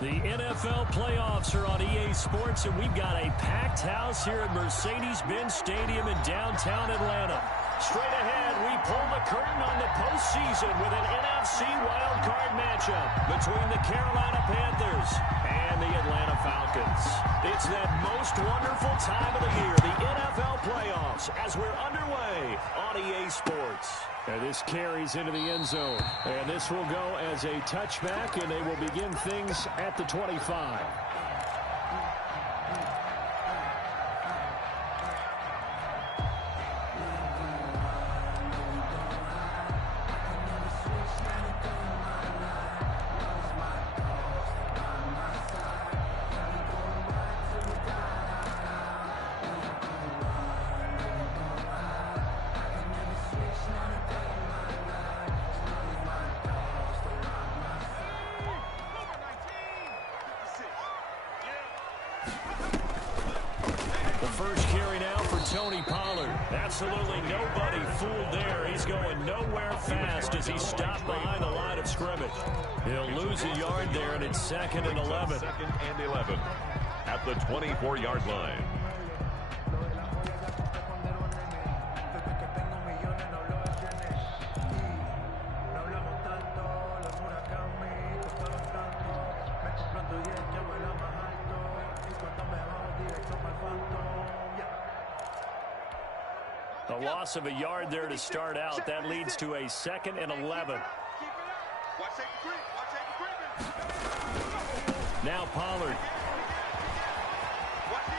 The NFL playoffs are on EA Sports, and we've got a packed house here at Mercedes-Benz Stadium in downtown Atlanta. Straight ahead, we pull the curtain on the postseason with an NFC Wildcard matchup between the Carolina Panthers and the Atlanta Falcons. It's that most wonderful time of the year, the NFL playoffs, as we're underway on EA Sports. And this carries into the end zone. And this will go as a touchback, and they will begin things at the 25. First carry now for Tony Pollard. Absolutely nobody fooled there. He's going nowhere fast as he stopped behind the line of scrimmage. He'll lose a yard there, and it's 2nd and 11. 2nd and 11 at the 24-yard line. A loss of a yard there to start out. That leads to a 2nd and 11. Now Pollard.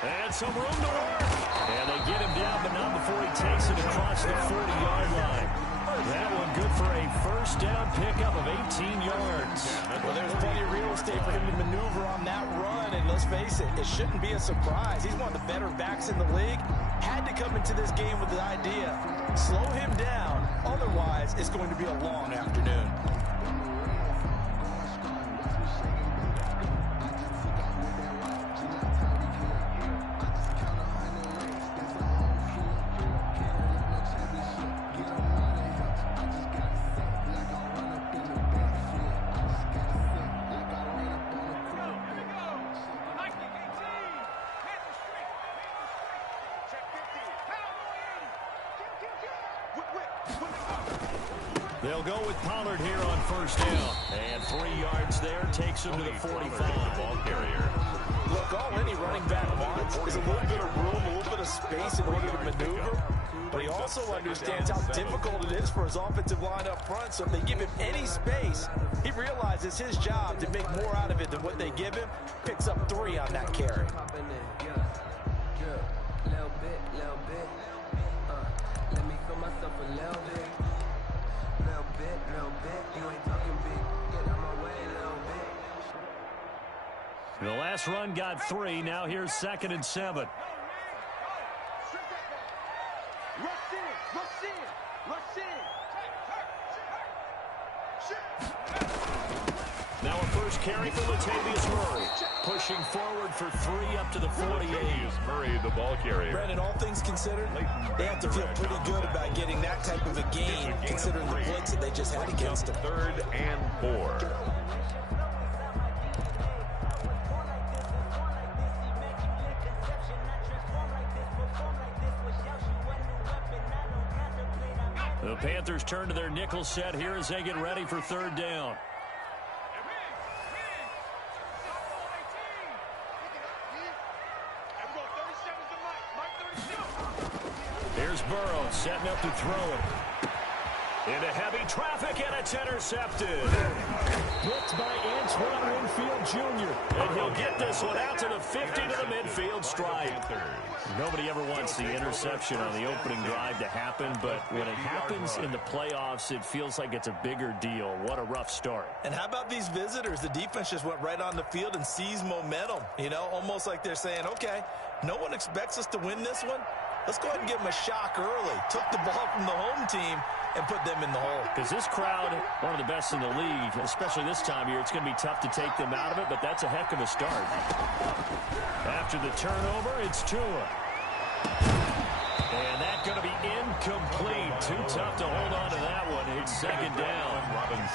And some room to work. And they get him down, but not before he takes it across the 40-yard line. That one good for a first down pickup of 18 yards. Well, there's plenty of real estate for him to maneuver on that run, and let's face it, it shouldn't be a surprise. He's one of the better backs in the league. Had to come into this game with the idea, slow him down, otherwise it's going to be a long afternoon. They'll go with Pollard here on first down. And 3 yards there takes him to the 45. Ball carrier. Look, all any running back wants is a little bit of room, a little bit of space in order to maneuver. But he also understands how difficult it is for his offensive line up front. So if they give him any space, he realizes his job to make more out of it than what they give him. Picks up 3 on that carry. Let me feel myself a little bit. Little bit. You ain't talking big. Get out my way, little bit. The last run got 3. Now here's 2nd and 7. Now a first carry for Latavius Murray. Pushing forward for 3 up to the 48. Murray, the ball carrier. Brandon, all things considered, they have to feel pretty good about getting that type of a gain, considering the blitz that they just had against them. 3rd and 4. The Panthers turn to their nickel set here as they get ready for 3rd down. Here's Burrow setting up to throw it. Into heavy traffic, and it's intercepted. Blitzed by Antoine Winfield Jr. And he'll get this one out to the 50 to the midfield stripe. Nobody ever wants the interception on the opening drive to happen, but when it happens in the playoffs, it feels like it's a bigger deal. What a rough start. And how about these visitors? The defense just went right on the field and seized momentum. You know, almost like they're saying, okay, no one expects us to win this one. Let's go ahead and give them a shock early. Took the ball from the home team and put them in the hole. Because this crowd, one of the best in the league, especially this time of year, it's going to be tough to take them out of it, but that's a heck of a start. After the turnover, it's Tua. And that Going to be incomplete. Too tough to hold on to that one. It's second down.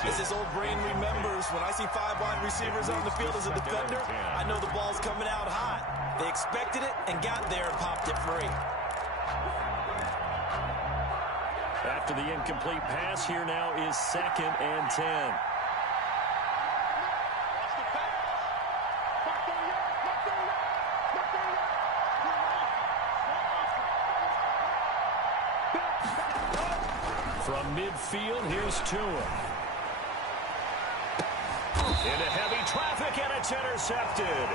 As his old brain remembers, when I see 5 wide receivers on the field as a defender, I know the ball's coming out hot. They expected it and got there and popped it free. After the incomplete pass, here now is 2nd and 10. From midfield, here's Tua. Into heavy traffic, and it's intercepted.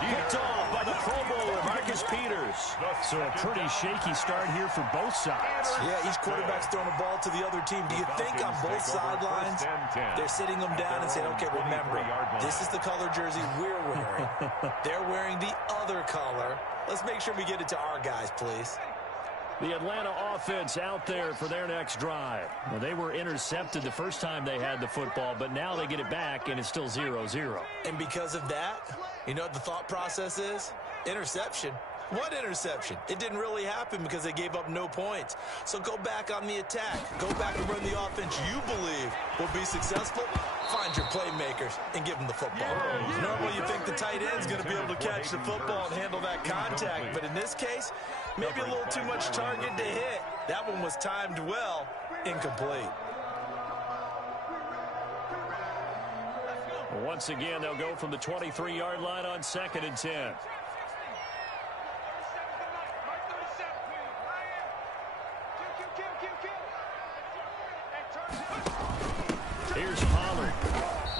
Picked off by the Pro Bowler, Marcus Peters. So a pretty shaky start here for both sides. Yeah, each quarterback's throwing a ball to the other team. Do you think on both sidelines they're sitting them down and saying, okay, remember, this is the color jersey we're wearing. They're wearing the other color. Let's make sure we get it to our guys, please. The Atlanta offense out there for their next drive. Well, they were intercepted the first time they had the football, but now they get it back, and it's still 0-0. And because of that, you know what the thought process is? Interception. What interception? It didn't really happen because they gave up no points. So go back on the attack. Go back and run the offense you believe will be successful. Find your playmakers and give them the football. Normally you think the tight end's going to be able to catch the football and handle that contact, but in this case, maybe a little too much target to hit. That one was timed well, incomplete. Once again, they'll go from the 23-yard line on 2nd and 10. Here's Pollard.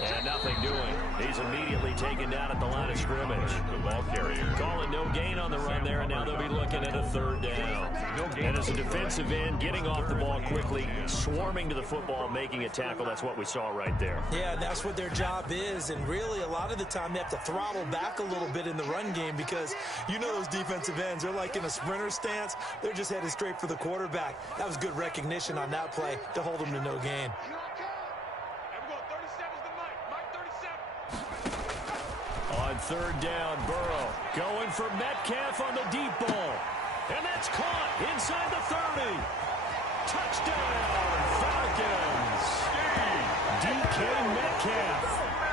And nothing doing. He's immediately taken down at the line of scrimmage. The ball carrier. Calling no gain on the run there, and now they'll be looking at a 3rd down. And as a defensive end, getting off the ball quickly, swarming to the football, making a tackle, that's what we saw right there. Yeah, that's what their job is, and really a lot of the time they have to throttle back a little bit in the run game because you know those defensive ends, they're like in a sprinter stance. They're just headed straight for the quarterback. That was good recognition on that play to hold them to no gain. On 3rd down, Burrow going for Metcalf on the deep ball. And that's caught inside the 30. Touchdown, Falcons. DK Metcalf,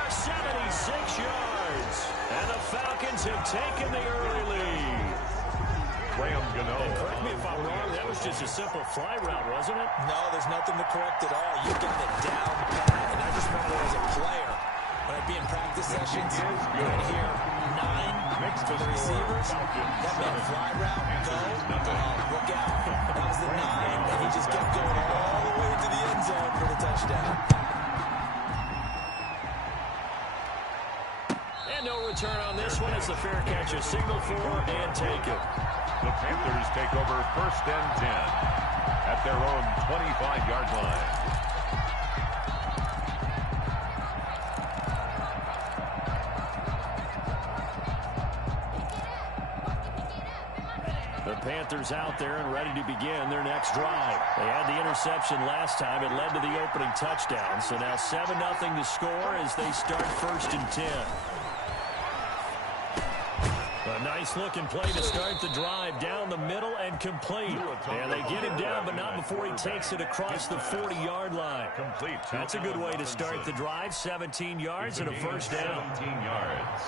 76 yards. And the Falcons have taken the early lead. And correct me if I'm wrong, that was just a simple fly route, wasn't it? No, there's nothing to correct at all. You got it down pat, and I just remember as a player, when I'd be in practice sessions, I'd hear 9 to the receivers. That meant fly route, go, look out. That was the 9, and he just kept going all the way to the end zone for the touchdown. And no return on this one as the fair catch is signaled for and taken. The Panthers take over 1st and 10 at their own 25-yard line. The Panthers out there and ready to begin their next drive. They had the interception last time. It led to the opening touchdown. So now 7-0 to score as they start 1st and 10. A nice-looking play to start the drive down the middle and complete. And they get him down, but not before he takes it across the 40-yard line. That's a good way to start the drive. 17 yards and a 1st down. 17 yards.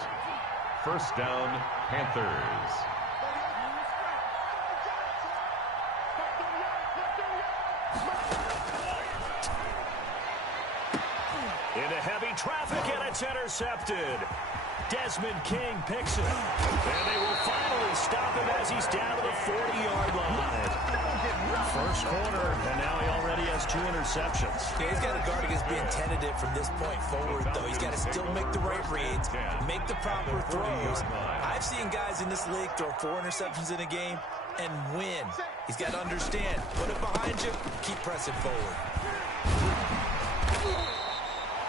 1st down, Panthers. Into heavy traffic, and it's intercepted. Desmond King picks it. And they will finally stop him as he's down to the 40-yard line. 1st quarter, and now he already has 2 interceptions. Yeah, he's got to guard against being tentative from this point forward, though. He's got to still make the right reads, make the proper throws. I've seen guys in this league throw 4 interceptions in a game and win. He's got to understand, put it behind you, keep pressing forward.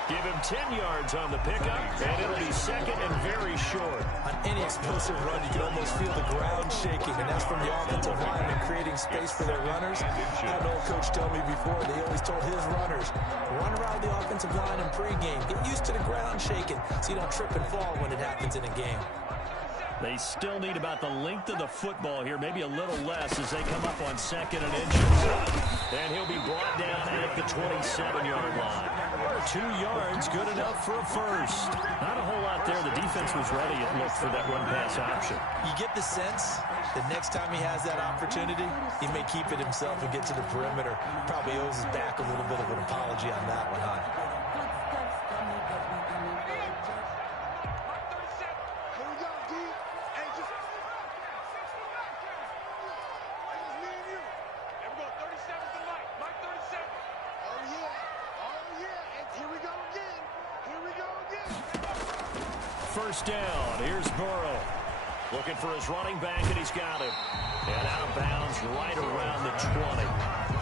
Give him 10 yards on the pickup, and it'll be 2nd and very short. On any explosive run, you can almost feel the ground shaking, and that's from the offensive line and creating space for their runners. I had an old coach tell me before, they always told his runners, run around the offensive line in pregame. Get used to the ground shaking so you don't trip and fall when it happens in a game. They still need about the length of the football here, maybe a little less as they come up on 2nd and inches. And he'll be brought down at the 27-yard line. 2 yards, good enough for a first. Not a whole lot there. The defense was ready, it looked, for that run-pass option. You get the sense that next time he has that opportunity, he may keep it himself and get to the perimeter. Probably owes his back a little bit of an apology on that one, huh? First down. Here's Burrow. Looking for his running back, and he's got him. And out of bounds right around the 20.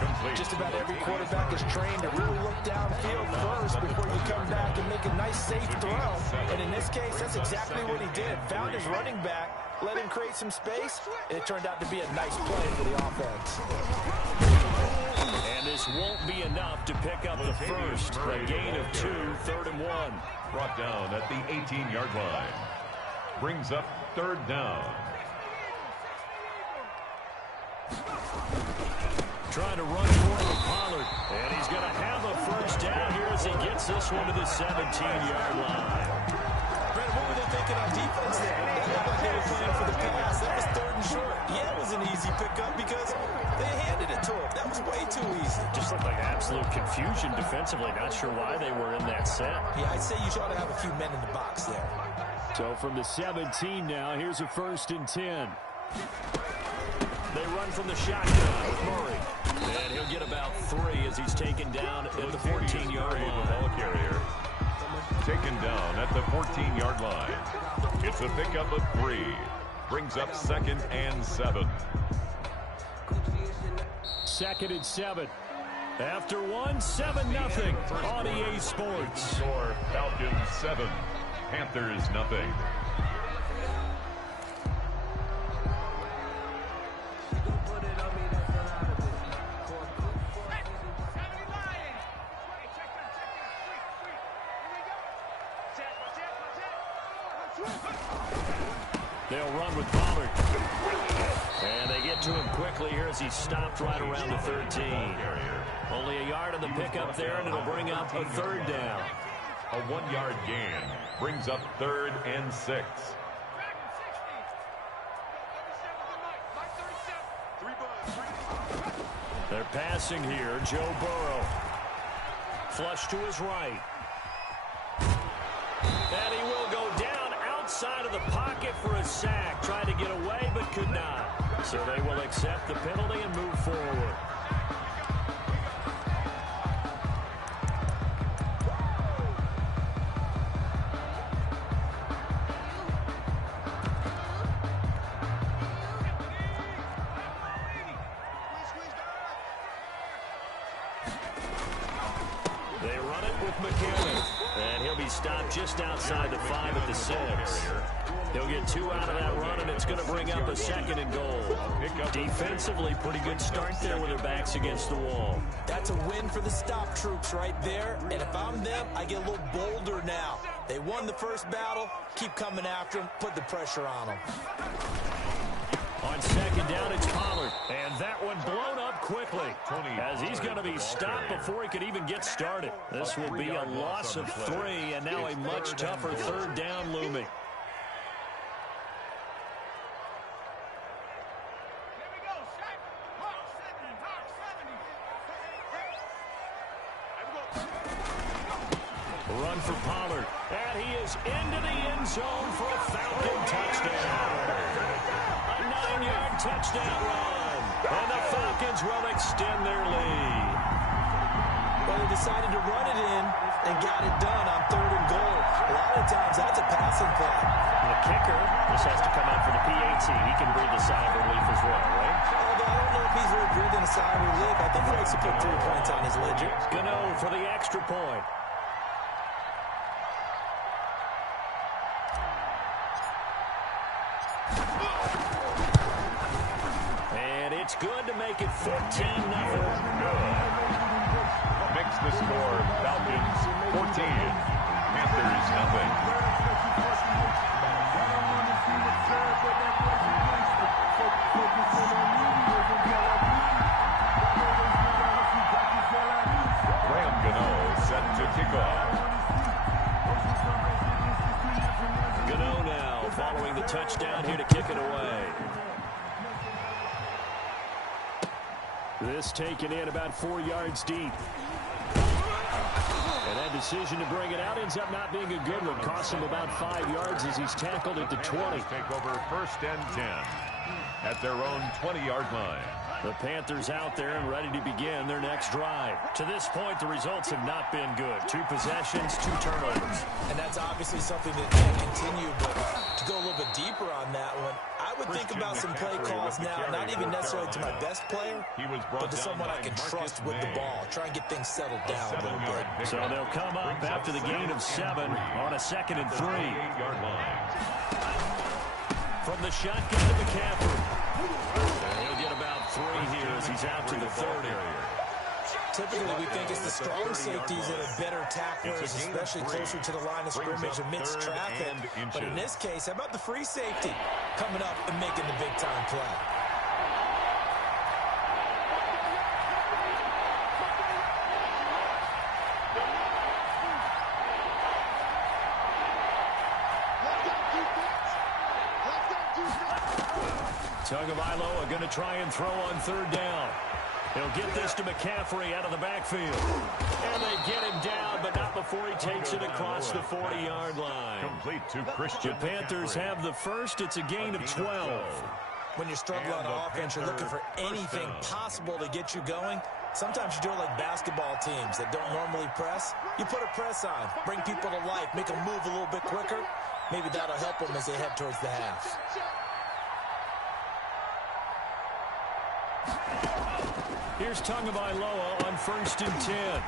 Complete. Just about every quarterback is trained to really look downfield first before you come back and make a nice, safe throw. And in this case, that's exactly what he did. Found his running back, let him create some space, and it turned out to be a nice play for the offense. And this won't be enough to pick up the first. A gain of 2, 3rd and 1. Brought down at the 18-yard line. Brings up 3rd down. Trying to run for it with Pollard. And he's going to have a first down here as he gets this one to the 17-yard line. Brett, what were they thinking on defense there? That looked like they were playing for the pass. That was 3rd and short. Yeah, it was an easy pickup because they handed it to him. That was way too easy. Just looked like absolute confusion defensively. Not sure why they were in that set. Yeah, I'd say you ought to have a few men in the box there. So from the 17 now, here's a 1st and 10. They run from the shotgun with Murray. And he'll get about 3 as he's taken down at the 14-yard line. Ball carrier. Taken down at the 14-yard line. It's a pickup of 3. Brings up 2nd and 7. 2nd and 7. After 1, 7-0 on EA Sports. Score Falcons 7, Panthers nothing. They'll run with Pollard. And they get to him quickly here as he's stopped right around the 13. Only a yard on the pickup there, and it'll bring up a 3rd down. A 1-yard gain brings up 3rd and 6. They're passing here. Joe Burrow. Flush to his right. And he will go down outside of the pocket for a sack. Tried to get away, but could not. So they will accept the penalty and move forward. They run it with McCarron. And he'll be stopped just outside the 5 at the 6. He'll get 2 out of that run, and it's going to bring up a 2nd and goal. Defensively, pretty good start there with their backs against the wall. That's a win for the stop troops right there. And if I'm them, I get a little bolder now. They won the first battle. Keep coming after them. Put the pressure on them. On 2nd down, it's Pollard. And that one blown up quickly as he's going to be stopped before he could even get started. This will be a loss of 3, and now a much tougher 3rd down looming. Run for Pollard. And he is into the end zone for a Falcon touchdown. A 9-yard touchdown run. And the Falcons will extend their lead. Well, they decided to run it in and got it done on 3rd and goal. A lot of times, that's a passing play. The kicker just has to come out for the PAT. He can breathe a sigh of relief as well, right? Although I don't know if he's really breathing a sigh of relief. I think he likes to put 3 points on his ledger. Gano for the extra point. And it's good to make it 14-0. Makes the score Falcons 14, Panthers nothing. This taken in about 4 yards deep. And that decision to bring it out ends up not being a good one. Costs him about 5 yards as he's tackled at the 20. Take over 1st and 10 at their own 20-yard line. The Panthers out there and ready to begin their next drive. To this point, the results have not been good. 2 possessions, 2 turnovers. And that's obviously something that can continue, but to go a little bit deeper on that one, I would think about some play calls now, not even necessarily to my best player, but to someone I can trust with the ball. Try and get things settled down a little bit. So they'll come up after the gain of 7 on a 2nd and 3. From the shotgun to McCaffrey. He'll get about 3 here as he's out to the 30. Typically, we think it's the strong safeties that are better tacklers, especially closer to the line of scrimmage amidst traffic. But in this case, how about the free safety coming up and making the big-time play? Tagovailoa going to try and throw on 3rd down. He'll get this to McCaffrey out of the backfield. And they get him down, but not before he takes it across the 40-yard line. Complete to Christian. The Panthers have the first. It's a gain of 12. When you're struggling on offense, you're looking for anything possible to get you going. Sometimes you do it like basketball teams that don't normally press. You put a press on, bring people to life, make them move a little bit quicker. Maybe that'll help them as they head towards the half. Here's Tagovailoa on 1st and 10.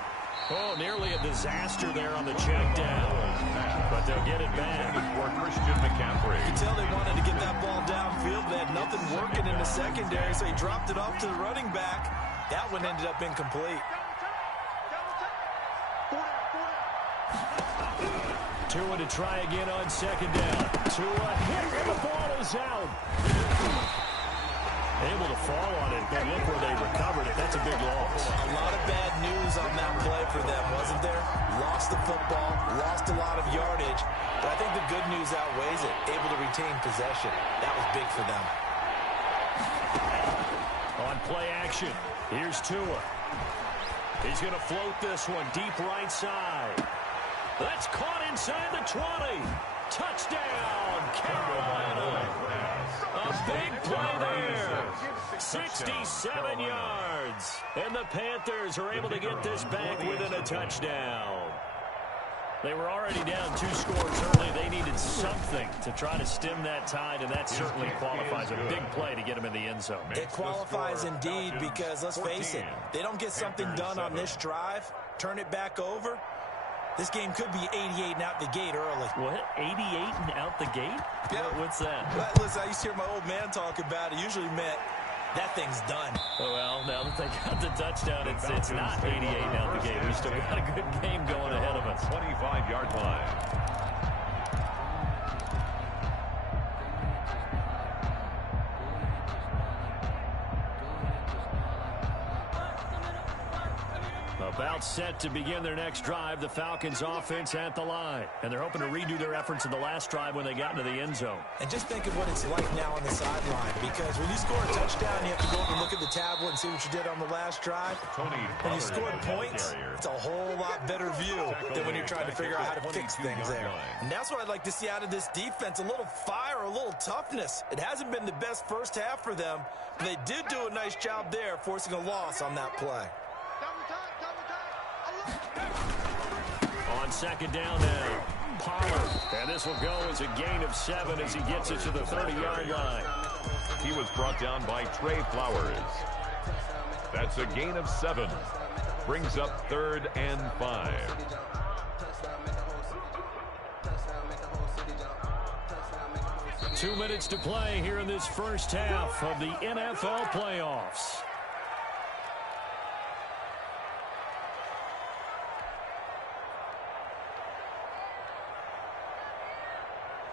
Oh, nearly a disaster there on the check down. But they'll get it back. For Christian McCaffrey. You can tell they wanted to get that ball downfield. They had nothing working in the secondary, so he dropped it off to the running back. That one ended up incomplete. Tua to try again on 2nd down. Tua hit, and the ball is out. Able to fall on it, but look where they recovered it. That's a big loss. A lot of bad news on that play for them, wasn't there? Lost the football, lost a lot of yardage, but I think the good news outweighs it. Able to retain possession. That was big for them. On play action, here's Tua. He's going to float this one deep right side. That's caught inside the 20. Touchdown, Carolina. A big play there. 67 yards. And the Panthers are able to get this back within a touchdown. They were already down 2 scores early. They needed something to try to stem that tide, and that certainly qualifies. A big play to get them in the end zone. It qualifies indeed because, let's face it, they don't get something done on this drive, turn it back over, this game could be 88 and out the gate early. What? 88 and out the gate? Yeah. What's that? Well, listen, I used to hear my old man talk about it. Usually meant that thing's done. Well, now that they got the touchdown, it's not 88 and out the gate. We still got a good game going ahead of us. 25-yard line. About set to begin their next drive, the Falcons offense at the line. And they're hoping to redo their efforts in the last drive when they got into the end zone. And just think of what it's like now on the sideline, because when you score a touchdown, you have to go over and look at the tablet and see what you did on the last drive. When you scored points, it's a whole lot better view than when you're trying to figure out how to fix things there. And that's what I'd like to see out of this defense, a little fire, a little toughness. It hasn't been the best first half for them, but they did do a nice job there, forcing a loss on that play. On 2nd down now, Pollard. And this will go as a gain of 7 as he gets it to the 30-yard line. He was brought down by Trey Flowers. That's a gain of 7. Brings up 3rd and 5. Two minutes to play here in this first half of the NFL playoffs.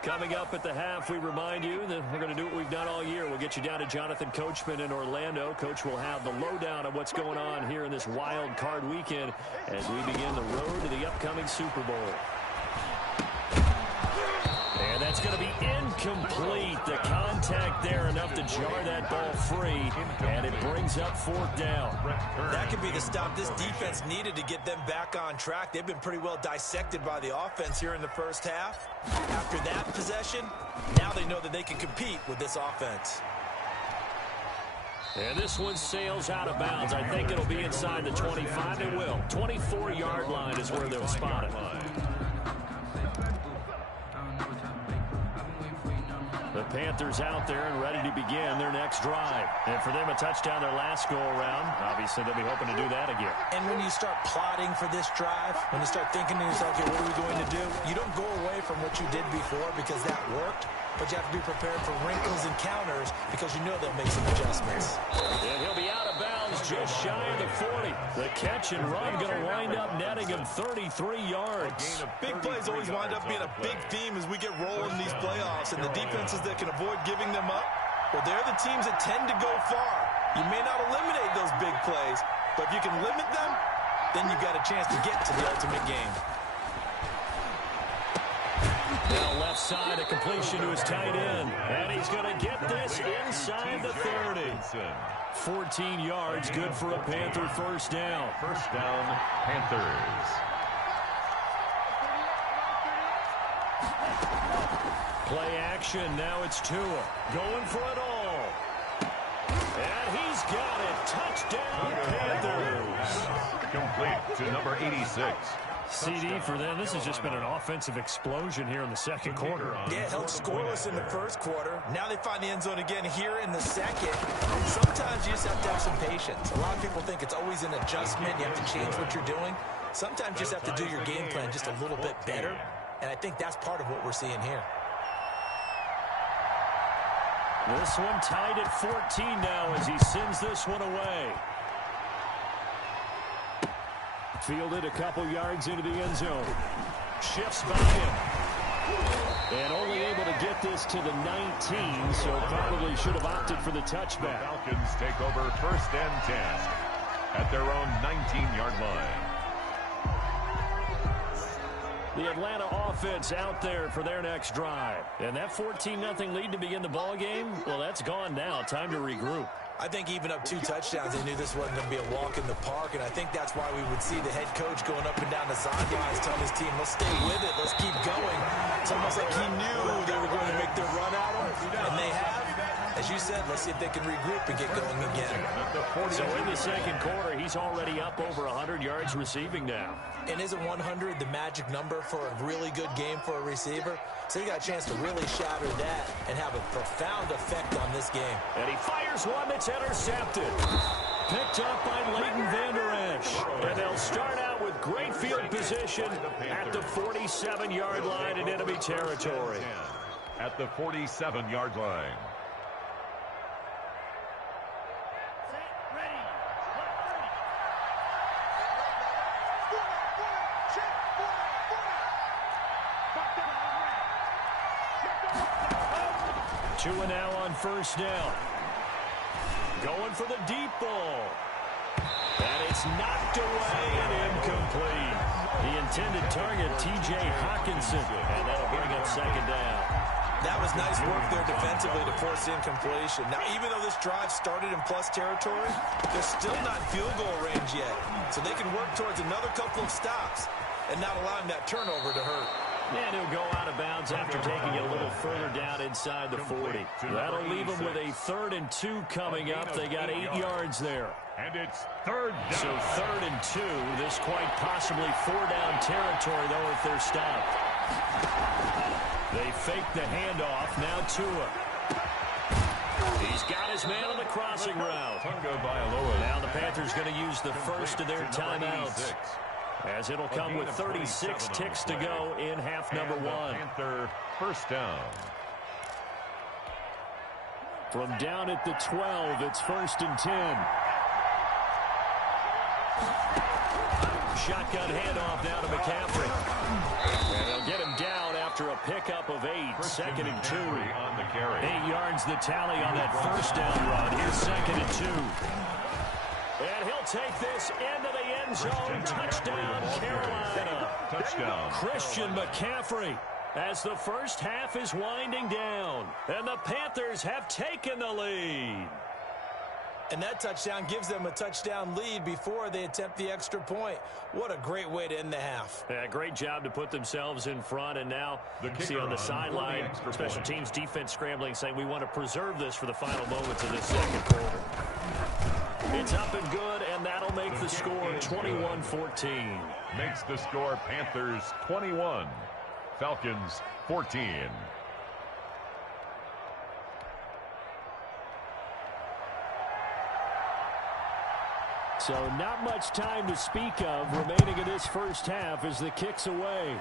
Coming up at the half, we remind you that we're going to do what we've done all year. We'll get you down to Jonathan Coachman in Orlando. Coach will have the lowdown of what's going on here in this wild card weekend as we begin the road to the upcoming Super Bowl. And that That's going to be incomplete. The contact there enough to jar that ball free, and it brings up 4th down. That could be the stop this defense needed to get them back on track. They've been pretty well dissected by the offense here in the first half. After that possession, now they know that they can compete with this offense. And this one sails out of bounds. I think it'll be inside the 25. It will. 24-yard line is where they'll spot it. The Panthers out there and ready to begin their next drive. And for them, a touchdown their last go-around. Obviously, they'll be hoping to do that again. And when you start plotting for this drive, when you start thinking to yourself, okay, what are we going to do? You don't go away from what you did before because that worked. But you have to be prepared for wrinkles and counters because you know they'll make some adjustments. And he'll be out of bounds just shy of the 40. The catch and run going to wind up netting him 33 yards. Big plays always wind up being a big theme as we get rolling these playoffs. And the defenses that can avoid giving them up, well, they're the teams that tend to go far. You may not eliminate those big plays, but if you can limit them, then you've got a chance to get to the ultimate game. Now left side, a completion to his tight end. And he's going to get this inside the 30. 14 yards, good for a Panther first down. First down, Panthers. Play action, now it's Tua. Going for it all. And he's got it. Touchdown, Panthers. Complete to number 86. CD for them. This has just been an offensive explosion here in the second quarter. Yeah, held scoreless in the first quarter. Now they find the end zone again here in the second. Sometimes you just have to have some patience. A lot of people think it's always an adjustment. You have to change what you're doing. Sometimes you just have to do your game plan just a little bit better. And I think that's part of what we're seeing here. This one tied at 14 now as he sends this one away. Fielded a couple yards into the end zone. Shifts by him. And only able to get this to the 19, so probably should have opted for the touchback. The Falcons take over first and 10 at their own 19-yard line. The Atlanta offense out there for their next drive. And that 14-0 lead to begin the ball game, well, that's gone now. Time to regroup. I think even up 2 touchdowns, they knew this wasn't going to be a walk in the park, and I think that's why we would see the head coach going up and down the sidelines telling his team, let's stay with it, let's keep going. It's almost like he knew they were going to make their run at him, and they have. As you said, let's see if they can regroup and get going again. So in the second quarter, he's already up over 100 yards receiving now. And isn't 100 the magic number for a really good game for a receiver? So you got a chance to really shatter that and have a profound effect on this game. And he fires one that's intercepted. Picked up by Leighton Vander Esch. And they'll start out with great field position at the 47-yard line in enemy territory. At the 47-yard line. Tua now on first down. Going for the deep ball. And it's knocked away and incomplete. The intended target, T.J. Hawkinson. And that'll bring up second down. That was nice work there defensively to force incompletion. Now, even though this drive started in plus territory, they're still not in field goal range yet. So they can work towards another couple of stops and not allowing that turnover to hurt. And he'll go out of bounds after taking it a little further down inside the 40. That'll leave them with a 3rd and 2 coming up. They got 8 yards there. And it's 3rd down. So 3rd and 2. This quite possibly 4-down territory, though, if they're stopped. They fake the handoff. Now Tua. He's got his man on the crossing route. Now the Panthers going to use the first of their timeouts, as it'll come with 36 ticks to go in half number 1. Panther first down. From down at the 12, it's 1st and 10. Shotgun handoff now to McCaffrey. And they'll get him down after a pickup of 8. 2nd and 2. On the carry. 8 yards the tally on that first down run. Here's 2nd and 2. And he'll take this into the end zone. Touchdown, Carolina. Touchdown. Christian McCaffrey. as the first half is winding down. And the Panthers have taken the lead. And that touchdown gives them a touchdown lead before they attempt the extra point. What a great way to end the half. Yeah, great job to put themselves in front. And now you see on the sideline, special teams defense scrambling, saying we want to preserve this for the final moments of this second quarter. It's up and good, and that'll make the score 21-14. Makes the score Panthers 21, Falcons 14. So not much time to speak of remaining in this first half as the kick's away.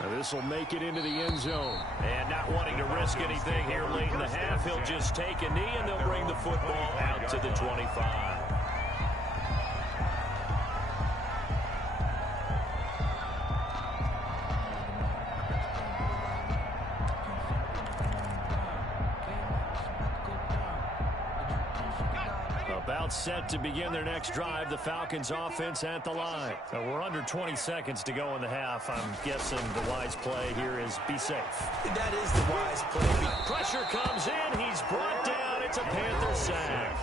Now this will make it into the end zone. And not wanting to risk anything here late in the half, he'll just take a knee and they'll bring the football out to the 25. About set to begin their next drive, the Falcons offense at the line. We're under 20 seconds to go in the half. I'm guessing the wise play here is be safe. That is the wise play. Pressure comes in. He's brought down. It's a Panther sack.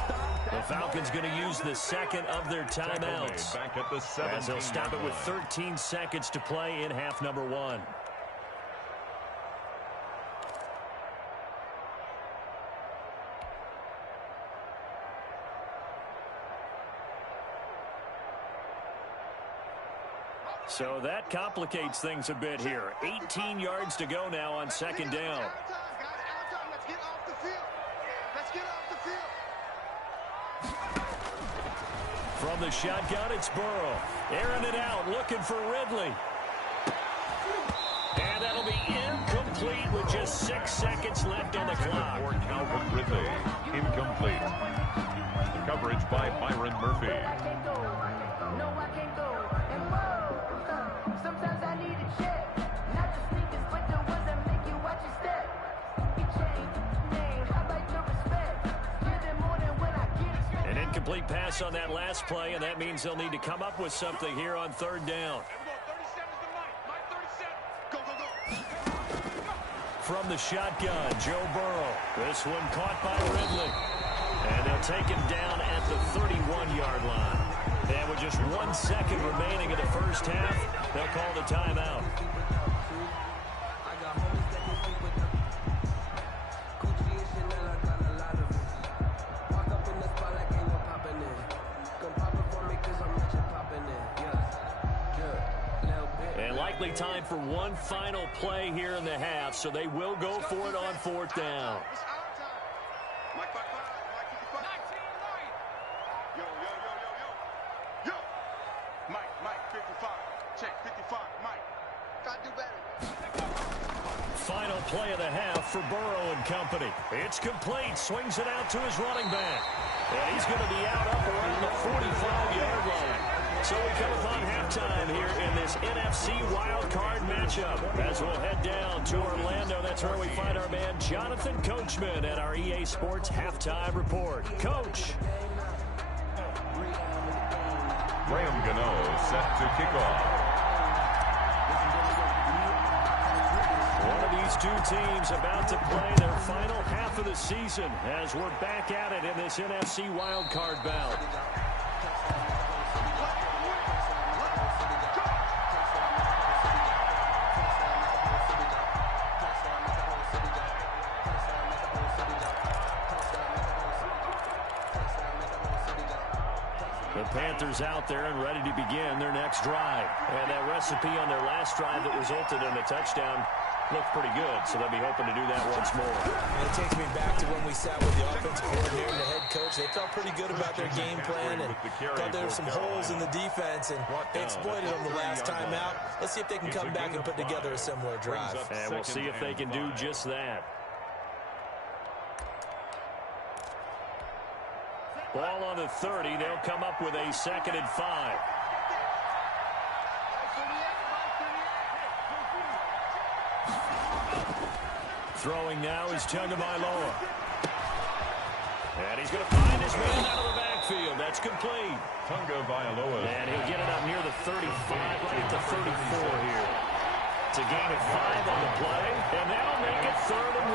The Falcons going to use the second of their timeouts. Back at the as they'll stop it with 13 seconds to play in half number one. So that complicates things a bit here. 18 yards to go now on second down. Let's get off the field. Let's get off the field. From the shotgun, it's Burrow. Airing it out, looking for Ridley. And that'll be incomplete with just 6 seconds left on the clock. For Calvin Ridley, incomplete. Coverage by Byron Murphy. Incomplete pass on that last play, and that means they'll need to come up with something here on third down. From the shotgun, Joe Burrow. This one caught by Ridley. And they'll take him down at the 31-yard line. And with just 1 second remaining in the first half, they'll call the timeout. Time for one final play here in the half, so they will go for it on fourth down. Final play of the half for Burrow and company. It's complete. Swings it out to his running back. And he's going to be out up around the 45-yard line. So we come upon halftime here in this NFC Wildcard matchup. As we'll head down to Orlando, that's where we find our man Jonathan Coachman at our EA Sports Halftime Report. Coach. Graham Gano set to kick off. One of these two teams about to play their final half of the season as we're back at it in this NFC Wildcard bout. The Panthers out there and ready to begin their next drive. And that recipe on their last drive that resulted in a touchdown looked pretty good, so they'll be hoping to do that once more. And it takes me back to when we sat with the offensive coordinator and the head coach. They felt pretty good about their game plan and thought there were some holes in the defense, and they exploited them the last time out. Let's see if they can come back and put together a similar drive. And we'll see if they can do just that. Ball on the 30. They'll come up with a 2nd and 5. Throwing now is Tagovailoa. And he's going to find his man out of the backfield. That's complete. Tagovailoa. And he'll get it up near the 35, right at the 34 here. It's a gain of 5 on the play, and that'll make it 3rd and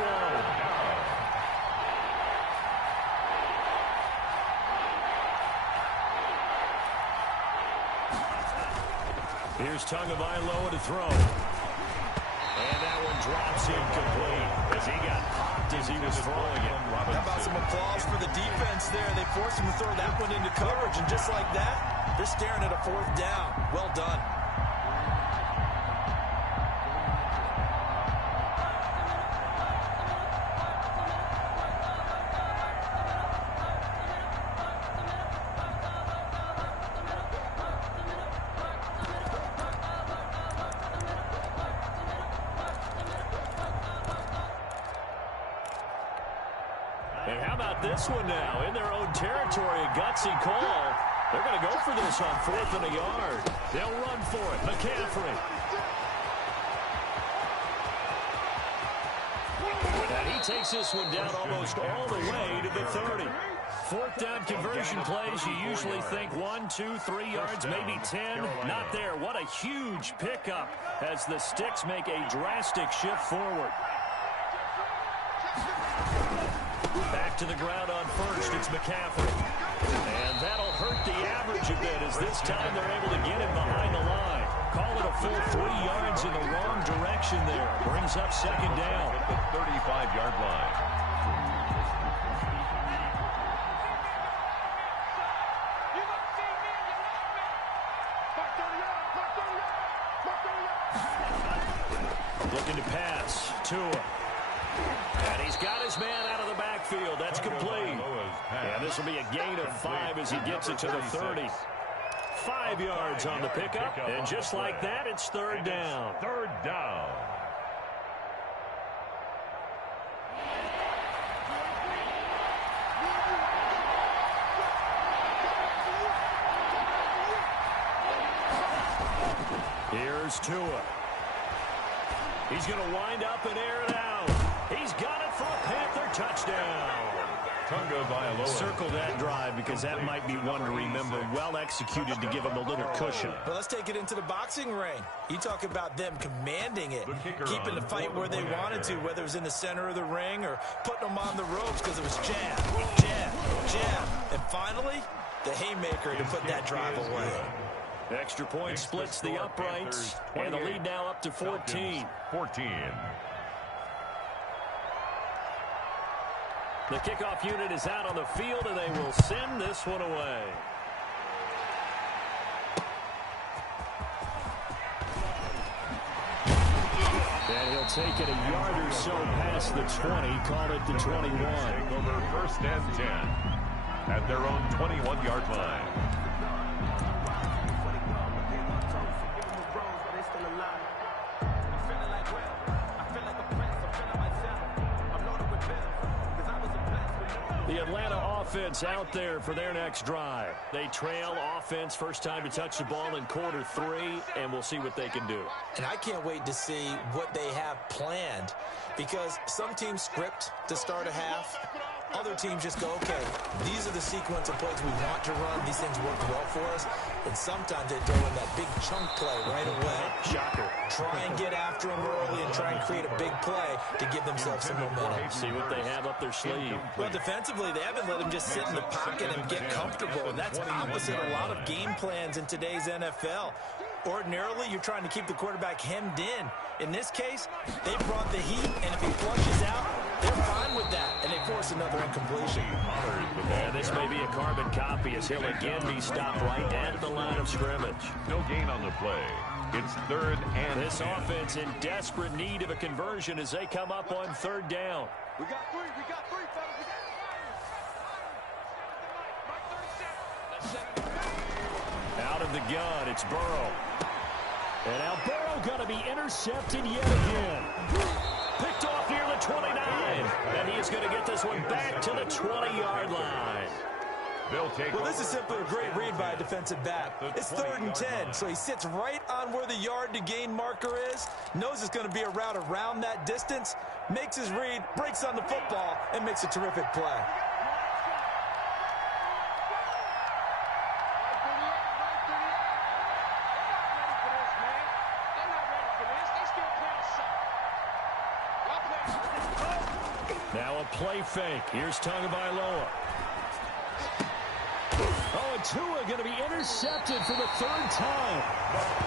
1. Here's Tagovailoa to throw. And that one drops incomplete as he got popped as he was throwing it. How about some applause for the defense there? They forced him to throw that one into coverage, and just like that, they're staring at a 4th down. Well done. And how about this one now? In their own territory, a gutsy call. They're going to go for this on 4th and a yard. They'll run for it. McCaffrey. And he takes this one down almost all the way to the 30. 4th down conversion plays, you usually think 1, 2, 3 yards, maybe 10. Not there. What a huge pickup as the Sticks make a drastic shift forward. Back to the ground on 1st, it's McCaffrey. And that'll hurt the average a bit as this time they're able to get him behind the line. Call it a full 3 yards in the wrong direction there. Brings up 2nd down. At the 35-yard line. Looking to pass. Tua. And he's got his man out of the backfield. That's complete. And this will be a gain of 5 as he gets it to the 30. 5 yards on the pickup. And just like that, it's 3rd down. 3rd down. Here's Tua. He's going to wind up and air it out. He's got it for a Panther touchdown. Circle that drive because that might be one to remember. Well executed to give him a little cushion. But let's take it into the boxing ring. You talk about them commanding it, keeping the fight where they wanted to, whether it was in the center of the ring or putting them on the ropes because it was jab, jab, jab. And finally, the haymaker to put that drive away. Extra point splits the uprights, and the lead now up to 14. 14. The kickoff unit is out on the field, and they will send this one away. And he'll take it a yard or so past the 20, call it the 21. Over 1st and 10 at their own 21-yard line. The Atlanta offense out there for their next drive. They trail offense, first time to touch the ball in quarter 3, and we'll see what they can do. And I can't wait to see what they have planned because some teams script to start a half. Other teams just go, okay, these are the sequence of plays we want to run. These things work well for us. And sometimes they throw in that big chunk play right away. Shocker. Try and get after them early and try and create a big play to give themselves some momentum. See what they have up their sleeve. Well, defensively, they haven't let him just sit in the pocket and get comfortable. And that's opposite a lot of game plans in today's NFL. Ordinarily, you're trying to keep the quarterback hemmed in. In this case, they brought the heat, and if he flushes out, they're fine with that, and they force another incompletion. And this may be a carbon copy as he'll again be stopped right at the line of scrimmage. No gain on the play. It's 3rd and this 10. Offense in desperate need of a conversion as they come up on 3rd down. We got three, fellas. Out of the gun, it's Burrow. And now Burrow going to be intercepted yet again. Picked off near the 29. And he is going to get this one back to the 20-yard line. Well, this is simply a great read by a defensive back. It's 3rd and 10, so he sits right on where the yard-to-gain marker is, knows it's going to be a route around that distance, makes his read, breaks on the football, and makes a terrific play. They're not ready for this. They still Now a play fake. Here's Tagovailoa. Oh, and Tua going to be intercepted for the third time.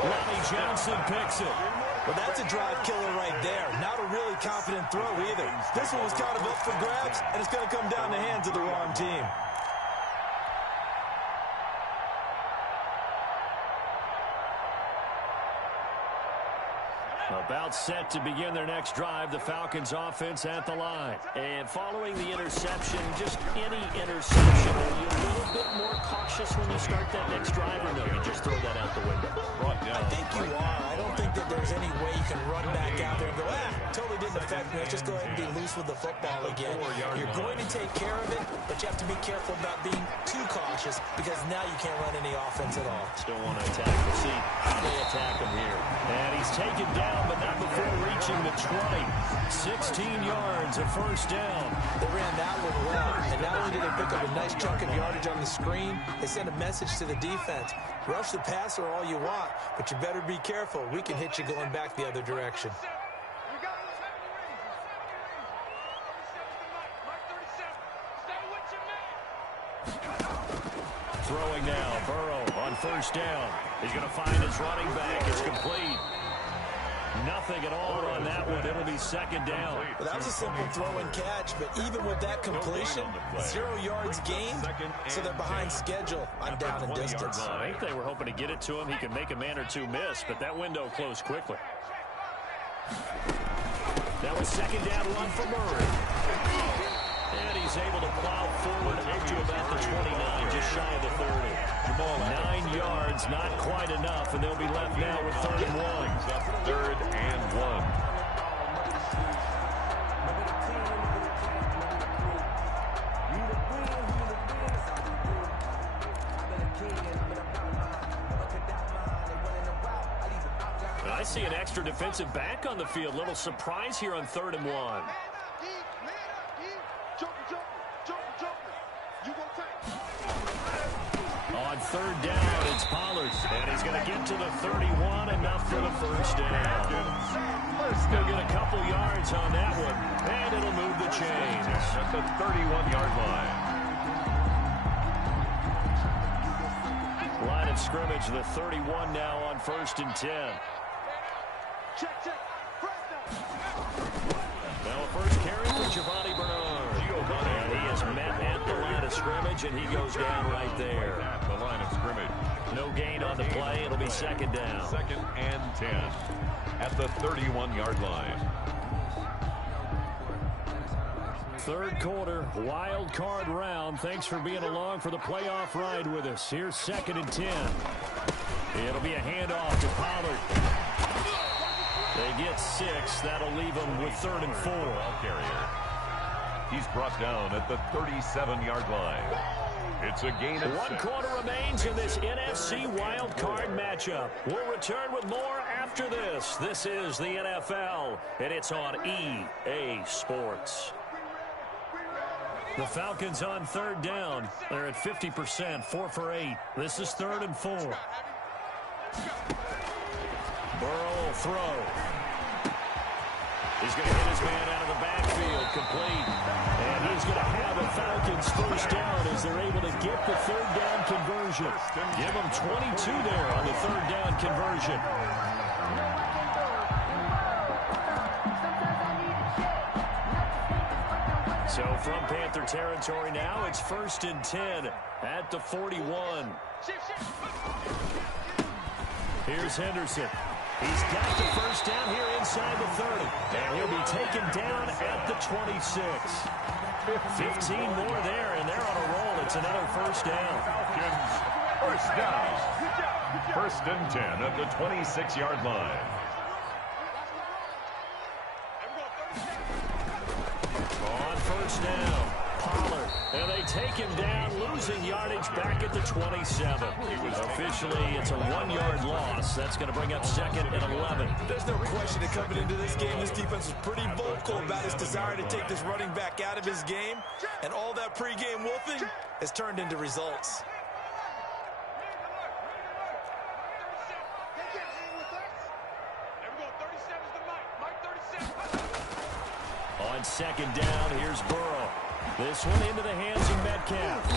Ronnie Johnson picks it. Well, that's a drive killer right there. Not a really confident throw either. This one was kind of up for grabs, and it's going to come down the hands of the wrong team. About set to begin their next drive, the Falcons offense at the line. And following the interception, just any interception, are you a little bit more cautious when you start that next drive, or no, you just throw that out the window? I think you are. I don't think that there's any way you can run back out there and go, totally didn't affect me. Let's just go ahead and be loose with the football again. You're going to take care of it, but you have to be careful about being too cautious because now you can't run any offense at all. Still want to attack the seat. They attack him here. And he's taken down, but not before reaching the 20. 16 yards, a first down. They ran that one well, and not only did they pick up a nice chunk of yardage on the screen, they sent a message to the defense. Rush the passer all you want, but you better be careful. We can hit you going back the other direction. Throwing now, Burrow on first down. He's going to find his running back. It's complete. Nothing at all on that one. It'll be second down. Well, that was a simple throw and catch, but even with that completion, 0 yards gained, so they're behind schedule on down and distance. I think they were hoping to get it to him. He could make a man or two miss, but that window closed quickly. Now a second down run for Murray. And he's able to plow forward up to about the 29, just shy of the 30. 9 yards, not quite enough, and they'll be left now with 3rd and 1. 3rd and 1. I see an extra defensive back on the field. Little surprise here on 3rd and 1. On 3rd down, it's Pollard, and he's going to get to the 31, enough for the first down. He'll get a couple yards on that one, and it'll move the chains. At the 31-yard line. Line of scrimmage, the 31 now on 1st and 10. Now a first carry for Giovanni Bernard. And he is met at the line of scrimmage, and he goes down right there. At the line of scrimmage. No gain on the play. It'll be second down. 2nd and 10 at the 31-yard line. 3rd quarter, wild card round. Thanks for being along for the playoff ride with us. Here's 2nd and 10. It'll be a handoff to Pollard. They get 6. That'll leave them with 3rd and 4. Carrier. He's brought down at the 37-yard line. It's a gain of 1 quarter remains in this NFC wild card matchup. We'll return with more after this. This is the NFL, and it's on EA Sports. The Falcons on 3rd down. They're at 50%, 4 for 8. This is 3rd and 4. Burrow will throw. He's going to hit his man out of the backfield, complete. And he's going to have a Falcons first down as they're able to get the 3rd down conversion. Give them 22 there on the 3rd down conversion. So from Panther territory now, it's 1st and 10 at the 41. Here's Henderson. He's got the first down here inside the 30. And he'll be taken down at the 26. 15 more there, and they're on a roll. It's another first down. Falcons, first down. 1st and 10 at the 26-yard line. On first down, Pollard. And they take him down, losing yardage back at the 27. Officially, it's a 1-yard loss. That's going to bring up 2nd and 11. There's no question that coming into this game, this defense was pretty vocal about his desire to take this running back out of his game. And all that pregame wolfing has turned into results. On On second down, here's Burrow. This one into the hands of Metcalf.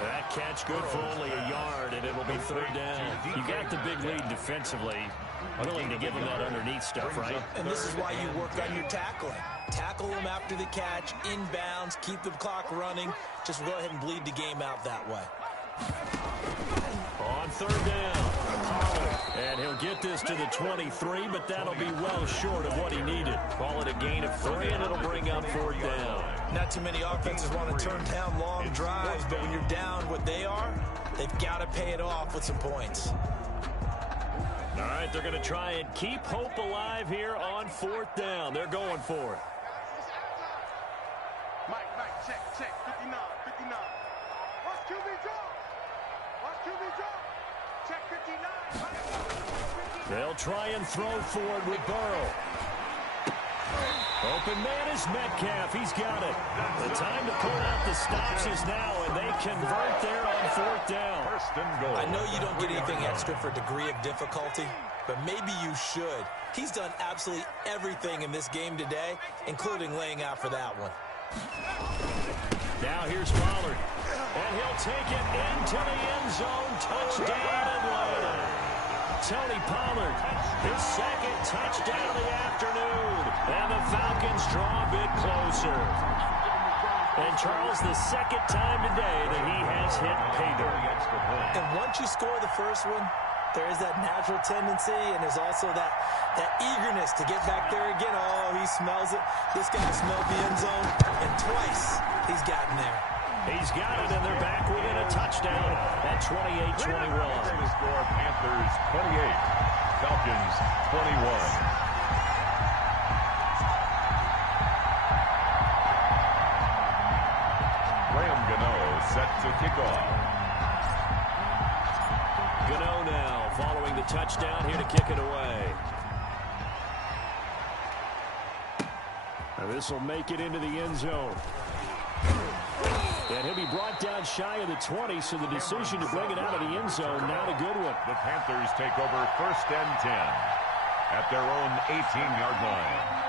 That catch good for only a yard, and it'll be third down. You got the big lead defensively. Willing to give him that underneath stuff, right? And this is why you work on your tackling. Tackle him after the catch, inbounds, keep the clock running. Just go ahead and bleed the game out that way. On third down, and he'll get this to the 23, but that'll be well short of what he needed. Call it a gain of 3, and it'll bring up fourth down. Not too many offenses want to turn down long drives, but when you're down what they are, they've got to pay it off with some points. All right, they're going to try and keep hope alive here on fourth down. They're going for it. Mike, check, 59. Watch QB draw. Check 59. They'll try and throw forward with Burrow. Open man is Metcalf. He's got it. The time to pull out the stops is now, and they convert there on fourth down. First and goal. I know you don't get anything extra for degree of difficulty, but maybe you should. He's done absolutely everything in this game today, including laying out for that one. Now here's Pollard, and he'll take it into the end zone. Touchdown, Atlanta. Tony Pollard, his second touchdown of the afternoon. And the Falcons draw a bit closer. And Charles, the second time today that he has hit pay dirt. And once you score the first one, there is that natural tendency, and there's also that eagerness to get back there again. Oh, he smells it. This guy smelled the end zone, and twice he's gotten there. He's got it, and they're back within a touchdown at 28-21. Score Panthers 28, Falcons 21. Set to kick off. Gano now following the touchdown here to kick it away. And this will make it into the end zone. And he'll be brought down shy of the 20, so the decision to bring it out of the end zone, not a good one. The Panthers take over first and 10 at their own 18-yard line.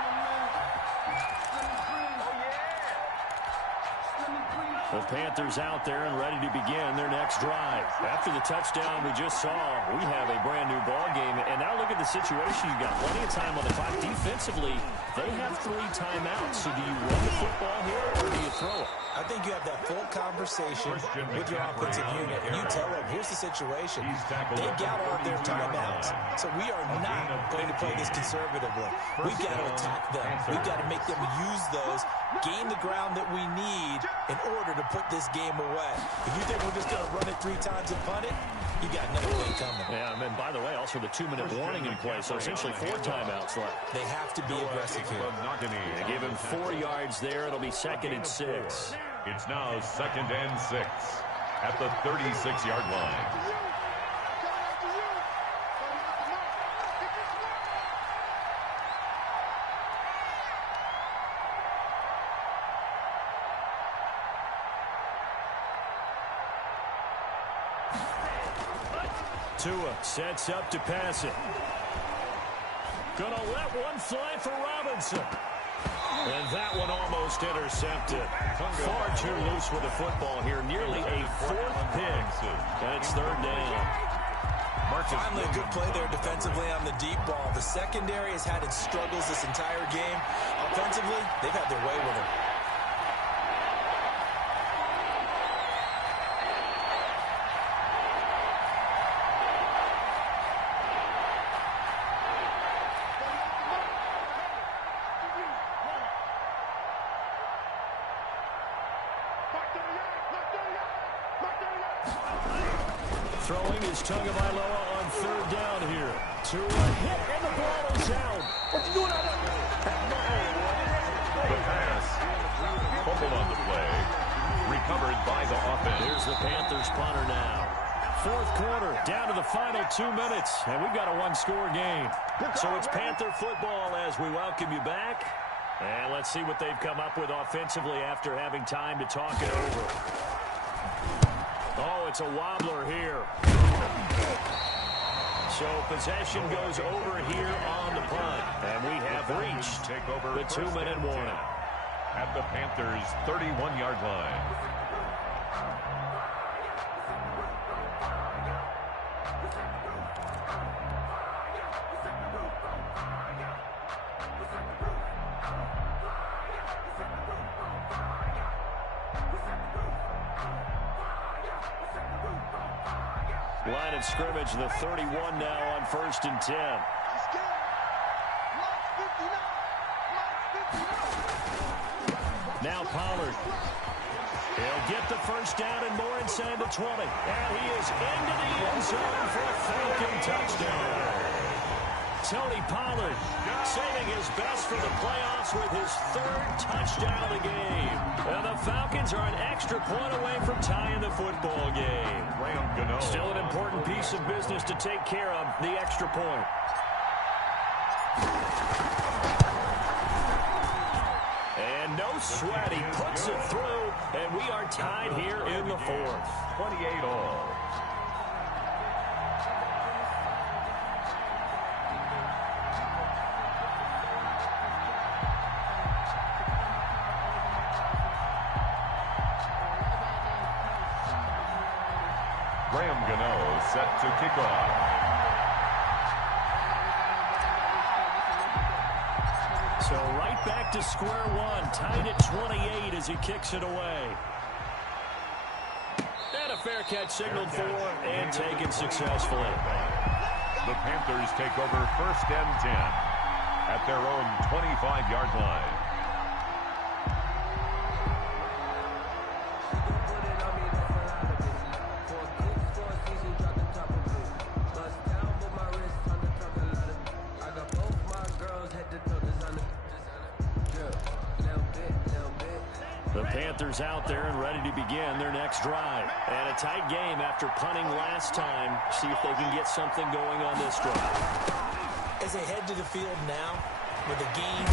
The Panthers out there and ready to begin their next drive. After the touchdown we just saw, we have a brand new ball game. And now look at the situation. You've got plenty of time on the clock. Defensively, they have 3 timeouts. So do you run the football here or do you throw it? I think you have that full conversation with your offensive unit, and you tell them, here's the situation. They got all of their timeouts, so we are not going to play this conservatively. We've got to attack them. We've got to make them use those, gain the ground that we need in order to put this game away. If you think we're just going to run it 3 times and punt it, you got another play coming. Yeah, and then, by the way, also the 2-minute warning in play, so essentially 4 timeouts left. They have to be aggressive here. They give him 4 yards there. It'll be 2nd and 6. It's now 2nd and 6 at the 36-yard line. Tua sets up to pass it. Gonna let one fly for Robinson. And that one almost intercepted. Far too loose with the football here. Nearly a 4th pick. And it's 3rd down. Finally, a good play there defensively on the deep ball. The secondary has had its struggles this entire game. Offensively, they've had their way with it. Throwing is Tagovailoa on 3rd down here. Tua hit, and the ball is out. What you doing out there? The pass, fumbled on the play, recovered by the offense. Here's the Panthers punter now. 4th quarter, down to the final 2 minutes, and we've got a 1-score game. So it's Panther football as we welcome you back. And let's see what they've come up with offensively after having time to talk it over. Oh, it's a wobbler here. So possession goes over here on the punt. And we have reached the 2-minute warning. At the Panthers' 31-yard line. Line of scrimmage, the 31 now on 1st and 10. Now Pollard. He'll get the first down and more inside the 20. And he is into the end zone for a Falcon touchdown. Tony Pollard saving his best for the playoffs with his 3rd touchdown of the game. And the Falcons are an extra point away from tying the football game. Still an important piece of business to take care of, the extra point. And no sweat, he puts it through, and we are tied here in the 4th. 28 all. Set to kick off. So right back to square one, tied at 28 as he kicks it away. And a fair catch signaled for and taken successfully. The Panthers take over 1st and 10 at their own 25-yard line. The Panthers out there and ready to begin their next drive. And a tight game after punting last time. See if they can get something going on this drive. As they head to the field now, with the game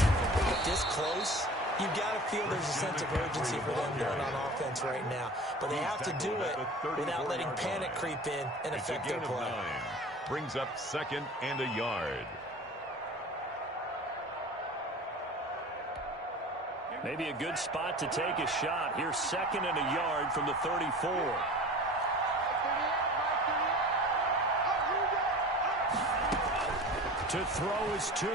this close, you've got to feel there's a sense of urgency for them going on offense right now. But they have to do it without letting panic creep in and affect their play. Brings up 2nd and a yard. Maybe a good spot to take a shot. Here's 2nd and a yard from the 34. To throw is Tua.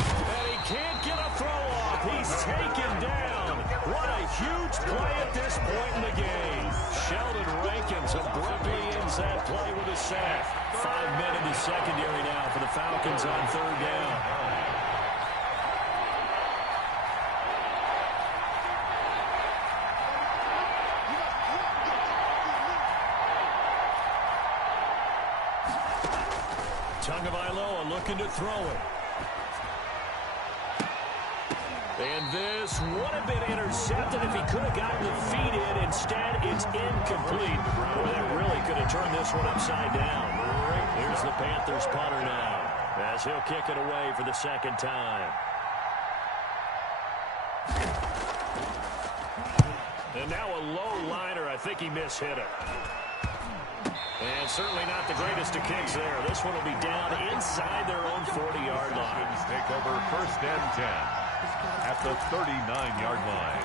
And he can't get a throw off. He's taken down. What a huge play at this point in the game. Sheldon Rankins abruptly ends that play with a sack. 5 men in the secondary now for the Falcons on 3rd down. Tagovailoa looking to throw it. And this would have been intercepted if he could have gotten the feet in. Instead, it's incomplete. Boy, that really could have turned this one upside down. Here's the Panthers punter now, as he'll kick it away for the 2nd time. And now a low liner. I think he mishit it. And certainly not the greatest of kicks there. This one will be down inside their own 40-yard line. Take over 1st and 10 at the 39-yard line.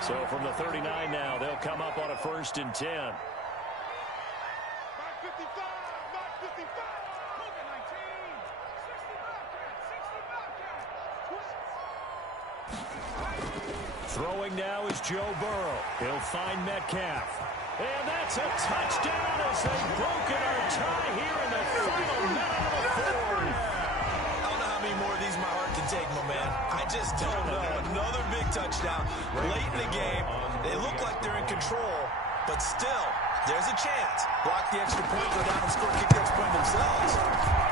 So from the 39 now, they'll come up on a 1st and 10. Throwing now is Joe Burrow. He'll find Metcalf. And that's a touchdown as they've broken our tie here in the final minute of the 4th. I don't know how many more of these my heart can take, my man. I just don't know. Another big touchdown late in the game. They look like they're in control, but still, there's a chance. Block the extra point, go down and score, kick the extra point themselves.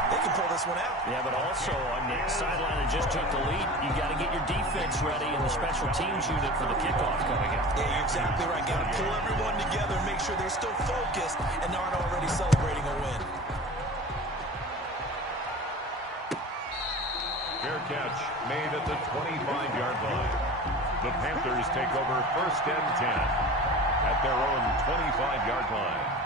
They can pull this one out. Yeah, but also on the sideline that just took the lead, you got to get your defense ready and the special teams unit for the kickoff coming up. Yeah, you're exactly right. Got to pull everyone together, make sure they're still focused and aren't already celebrating a win. Fair catch made at the 25-yard line. The Panthers take over 1st and 10 at their own 25-yard line.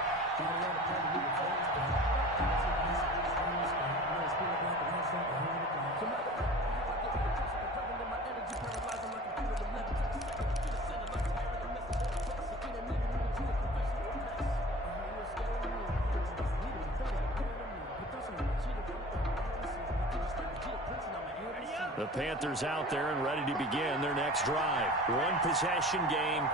The Panthers out there and ready to begin their next drive. One possession game.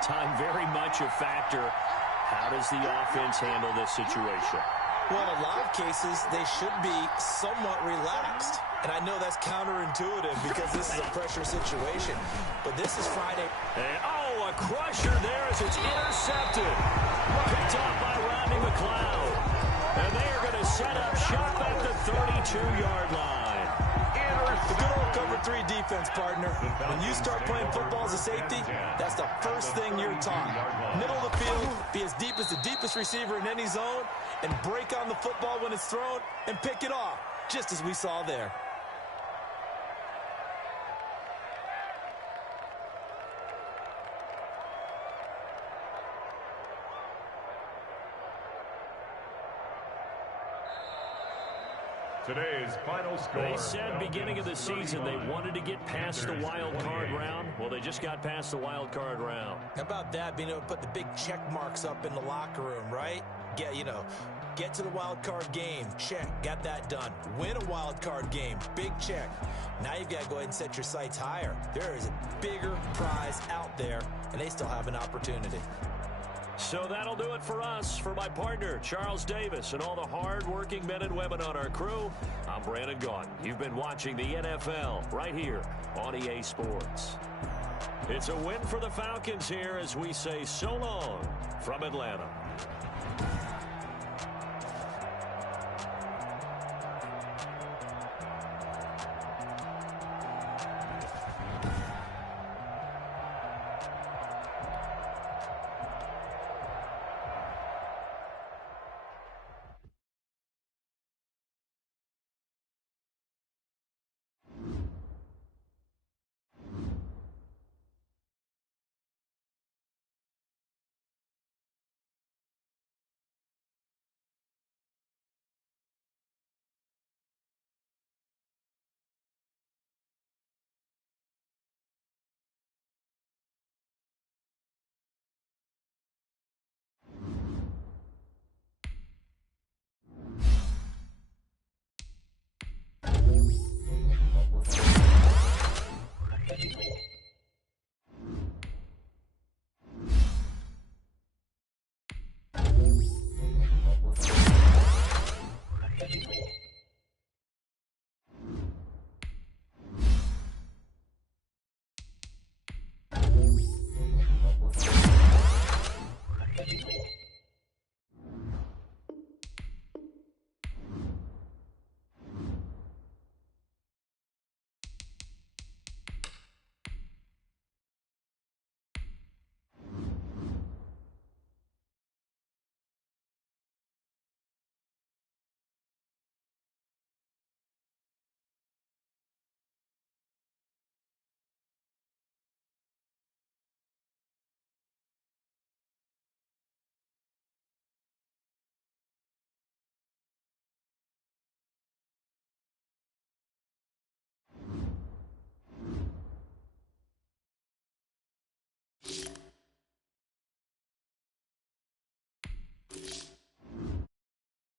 Time very much a factor. How does the offense handle this situation? Well, in a lot of cases, they should be somewhat relaxed. And I know that's counterintuitive because this is a pressure situation. But this is Friday. And, a crusher there as it's intercepted. Picked off by Rodney McLeod. And they are going to set up shop at the 32-yard line. The good old cover 3 defense, partner. When you start playing football as a safety, that's the first thing you're taught. Middle of the field, be as deep as the deepest receiver in any zone, and break on the football when it's thrown and pick it off, just as we saw there. Today's final score. They said beginning of the season they wanted to get past the wild card round. Well, they just got past the wild card round. How about that, being able to put the big check marks up in the locker room, right? Get to the wild card game. Check. Got that done. Win a wild card game. Big check. Now you've got to go ahead and set your sights higher. There is a bigger prize out there, and they still have an opportunity. So that'll do it for us. For my partner, Charles Davis, and all the hard-working men and women on our crew, I'm Brandon Gaudin. You've been watching the NFL right here on EA Sports. It's a win for the Falcons here as we say so long from Atlanta.